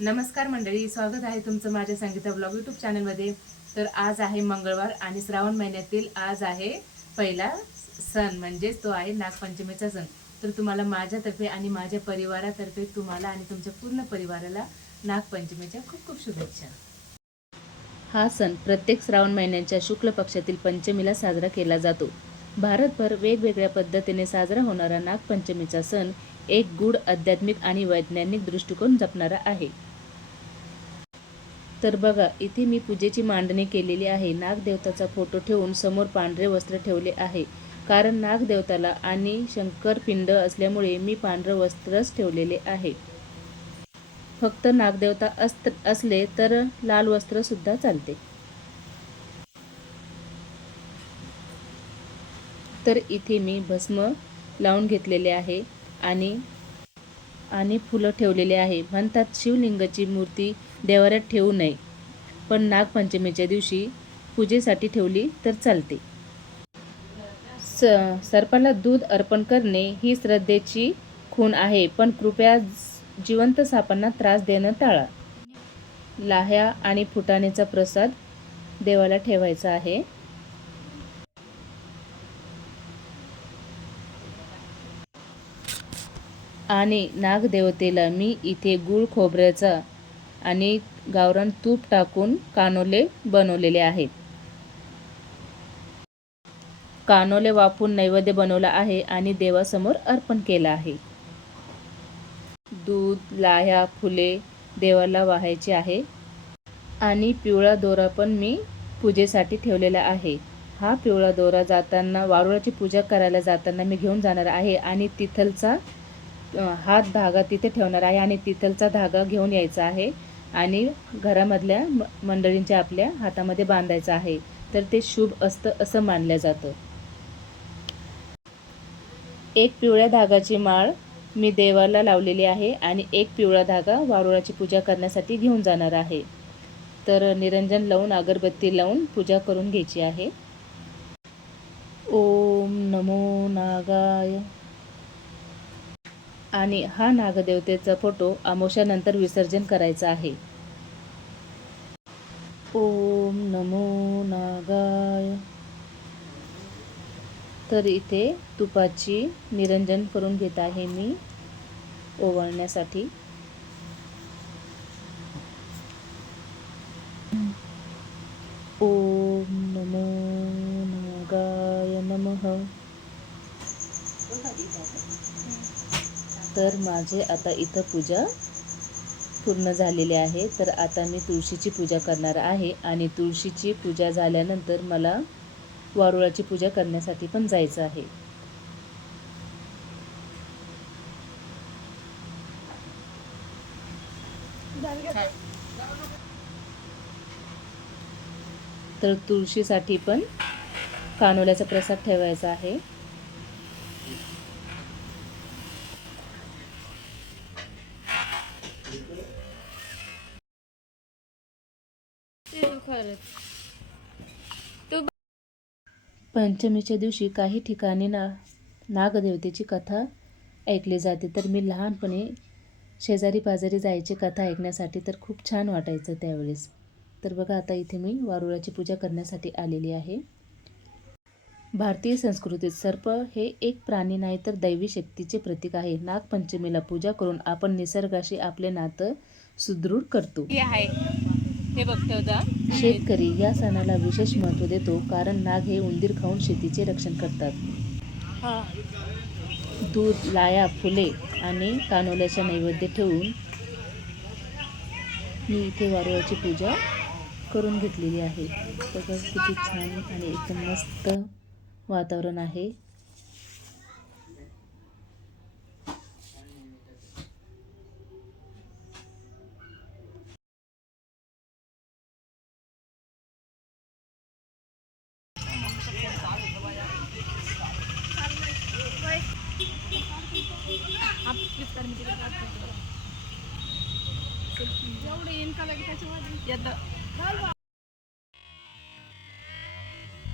नमस्कार मंडळी स्वागत आहे तुमचं माझ्या संगीता ब्लॉग यूट्यूब चॅनलमध्ये. तर आज आहे मंगळवार आणि श्रावण महिन्यातील आज आहे पहिला सण म्हणजेच तो आहे नागपंचमीचा सण. तर तुम्हाला माझ्यातर्फे आणि माझ्या परिवारातर्फे तुम्हाला आणि तुमच्या पूर्ण परिवाराला नागपंचमीच्या खूप खूप शुभेच्छा. हा सण प्रत्येक श्रावण महिन्याच्या शुक्ल पक्षातील पंचमीला साजरा केला जातो. भारतभर वेगवेगळ्या पद्धतीने साजरा होणारा नागपंचमीचा सण एक गूढ आध्यात्मिक आणि वैज्ञानिक दृष्टिकोन जपणारा आहे. तर बघा इथे मी पूजेची मांडणी केलेली आहे. नागदेवताचा फोटो ठेवून समोर पांढरे वस्त्र ठेवले आहे. कारण नागदेवताला आणि शंकर पिंड असल्यामुळे मी पांढरं वस्त्रच ठेवलेले आहे. फक्त नागदेवता अस्त असले तर लाल वस्त्र सुद्धा चालते. तर इथे मी भस्म लावून घेतलेले आहे. आणि आणि फुलं ठेवलेले आहे. म्हणतात शिवलिंगाची मूर्ती देवाऱ्यात ठेवू नये पण नागपंचमीच्या दिवशी पूजेसाठी ठेवली तर चालते. स सर्पाला दूध अर्पण करणे ही श्रद्धेची खूण आहे पण कृपया जिवंत सापांना त्रास देणं टाळा. लाह्या आणि फुटाण्याचा प्रसाद देवाला ठेवायचा आहे. आणि नागदेवतेला मी इथे गुळ खोबऱ्याचा आणि गावरान तूप टाकून कानोले बनवलेले आहेत. कानोले वापून नैवेद्य बनवला आहे आणि देवासमोर अर्पण केला आहे. दूध लाह्या फुले देवाला वाहायचे आहे आणि पिवळा दोरा पण मी पूजेसाठी ठेवलेला आहे. हा पिवळा दोरा जाताना वारुळाची पूजा करायला जाताना मी घेऊन जाणार आहे आणि तिथलचा हात धागा तिथे ठेवणार आहे आणि तिथलचा धागा घेऊन यायचा आहे. आणि घरामधल्या म- मंडळींच्या आपल्या हातामध्ये बांधायचा आहे. तर ते शुभ असतं असं मानलं जातं. एक पिवळ्या धागाची माळ मी देवाला लावलेली आहे आणि एक पिवळा धागा वारुळाची पूजा करण्यासाठी घेऊन जाणार आहे. तर निरंजन लावून अगरबत्ती लावून पूजा करून घ्यायची आहे. ओम नमो नागाय आणि हा नागदेवतेचा फोटो आमोशानंतर विसर्जन करायचा आहे. ओम नमो नागाय. तर इथे तुपाची निरंजन करून घेत आहे मी ओवाळण्यासाठी. ओम नमो नागाय नमः. तर माझे आता इथं पूजा पूर्ण झालेली आहे. तर आता मी तुळशीची पूजा करणार आहे आणि तुळशीची पूजा झाल्यानंतर मला वारुळाची पूजा करण्यासाठी पण जायचं आहे. तर तुळशीसाठी पण कानोल्याचा प्रसाद ठेवायचा आहे. पंचमीच्या दिवशी काही ठिकाणी ना नागदेवतेची कथा ऐकली जाते. तर मी लहानपणी शेजारी पाजारी जायची कथा ऐकण्यासाठी तर खूप छान वाटायचं त्यावेळेस. तर बघा आता इथे मी वारुळाची पूजा करण्यासाठी आलेली आहे. भारतीय संस्कृतीत सर्प हे एक प्राणी नाही तर दैवी शक्तीचे प्रतीक आहे. नागपंचमीला पूजा करून आपण निसर्गाशी आपले नातं सुदृढ करतो. हे आहे. हे बघतो शेतकरी या सणाला विशेष महत्त्व देतो कारण नाग हे उंदीर खाऊन शेतीचे रक्षण करतात. हा. दूध लाया फुले आणि कानोल्याच्या नैवेद्य ठेवून मी इथे वारुळाची पूजा करून घेतलेली आहे. बघा किती छान आणि एकदम मस्त वातावरण आहे.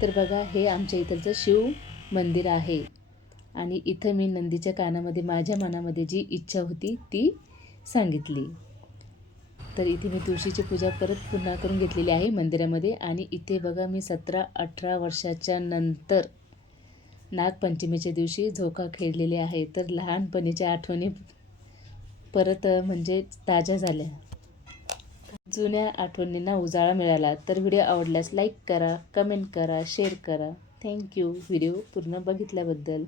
तर बघा हे आमच्या इथलचं शिव मंदिर आहे. आणि इथं मी नंदीच्या कानामध्ये माझ्या मनामध्ये जी इच्छा होती ती सांगितली. तर इथे मी तुळशीची पूजा परत पुन्हा करून घेतलेली आहे मंदिरामध्ये. आणि इथे बघा मी सतरा अठरा वर्षाच्या नंतर नागपंचमीच्या दिवशी झोका खेळलेले आहे. तर लहानपणीच्या आठवणी परत म्हणजे ताज्या झाल्या. जुन्या आठवणींना उजाळा मिळाला तर व्हिडिओ आवडल्यास लाईक करा कमेंट करा शेअर करा. थँक्यू व्हिडिओ पूर्ण बघितल्याबद्दल.